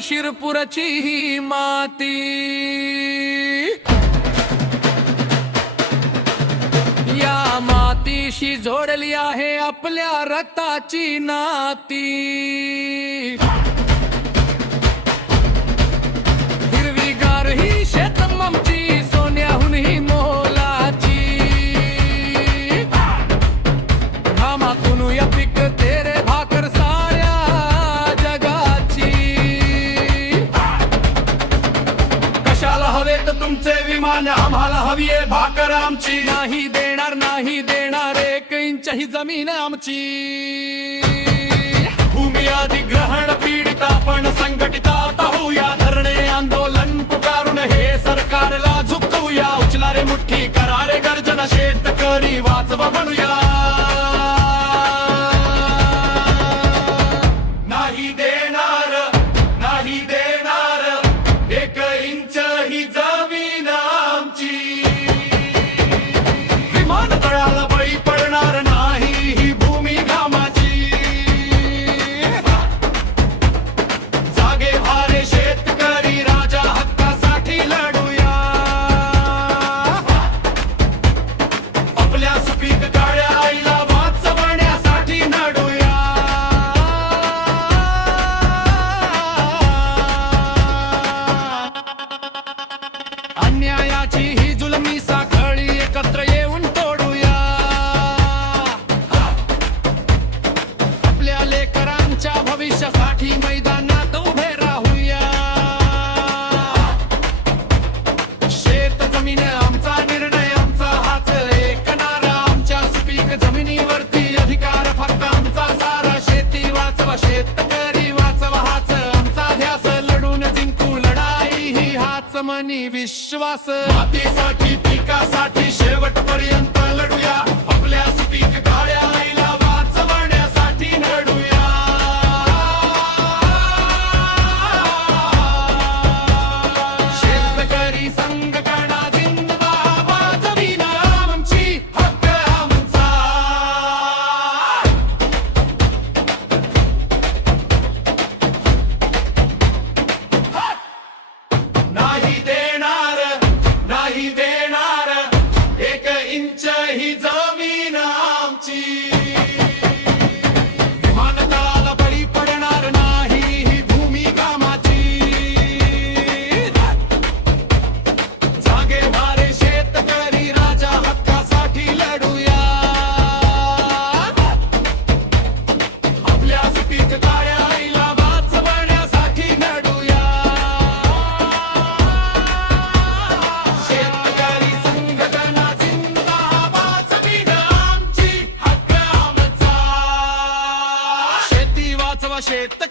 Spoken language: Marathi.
शिरपूरची ही माती, या मातीशी जोडली आहे आपल्या रक्ताची नाती। हिरवीगार ही शेत आमची सोन्याहून ही मोलाची, घामातून या पिकते रे भाकर साऱ्या जगाची। कशाला हवेत तुमचे विमान, आम्हाला हवी आहे भाकर आमची। नाही देणार, नाही देणार 1 इंच ही जमीन आमची। भूमी अधिग्रहण पीडित आपण संघटित आता होऊया, धरणे आंदोलन पुकारून हे सरकारला झुकवूया। उचला रे मुठ्ठी, करा रे गर्जना, शेतकरी वाचवा म्हणूया। नाही देणार, नाही देणार 1 इंच ही जमीन आमची। विमानतळाला बळी पडणार नाही ही भूमी घामाची। जागे भारे शेतकरी राजा हक्कासाठी लढूया। आपल्या सुपीक काळ्या आईला वाचवण्यासाठी लढूया। अन्यायाची ही जुलमी साखळी एकत्र येऊन तोडूया। आपल्या लेकरांच्या भविष्यासाठी मैदानात उभे राहूया। शेत जमीन आमचा निर्णय, आमचा हाच एक नारा। आमच्या सुपीक जमिनीवरती अधिकार फक्त आमचा सारा। शेती वाचवा, शेतकरी वाचवा, हाच आमचा ध्यास। लढून जिंकू लढाई ही हाच मनी विश्वास। मातीसाठी, पिकासाठी शेवटपर्यंत लढूया। आपल्या सुपीक काळ्या आईला वाचवण्यासाठी लढूया। शेतकरी संघटना जिंदाबाद, जमीन आमची, हक्क आमचा। नाही देणार, नाही देणार 1 इंच ही जमीन आमची। विमानतळाला बळी पडणार नाही ही भूमी घामाची। जागे भारे शेतकरी राजा हक्कासाठी लढूया। आपल्या सुपीक काळ्या आईला वाचवण्यासाठी लढूया। शेतकरी संघटना जिंदाबाद, जमीन आमची, हक्क आमचा। शेती वाचवा, शेत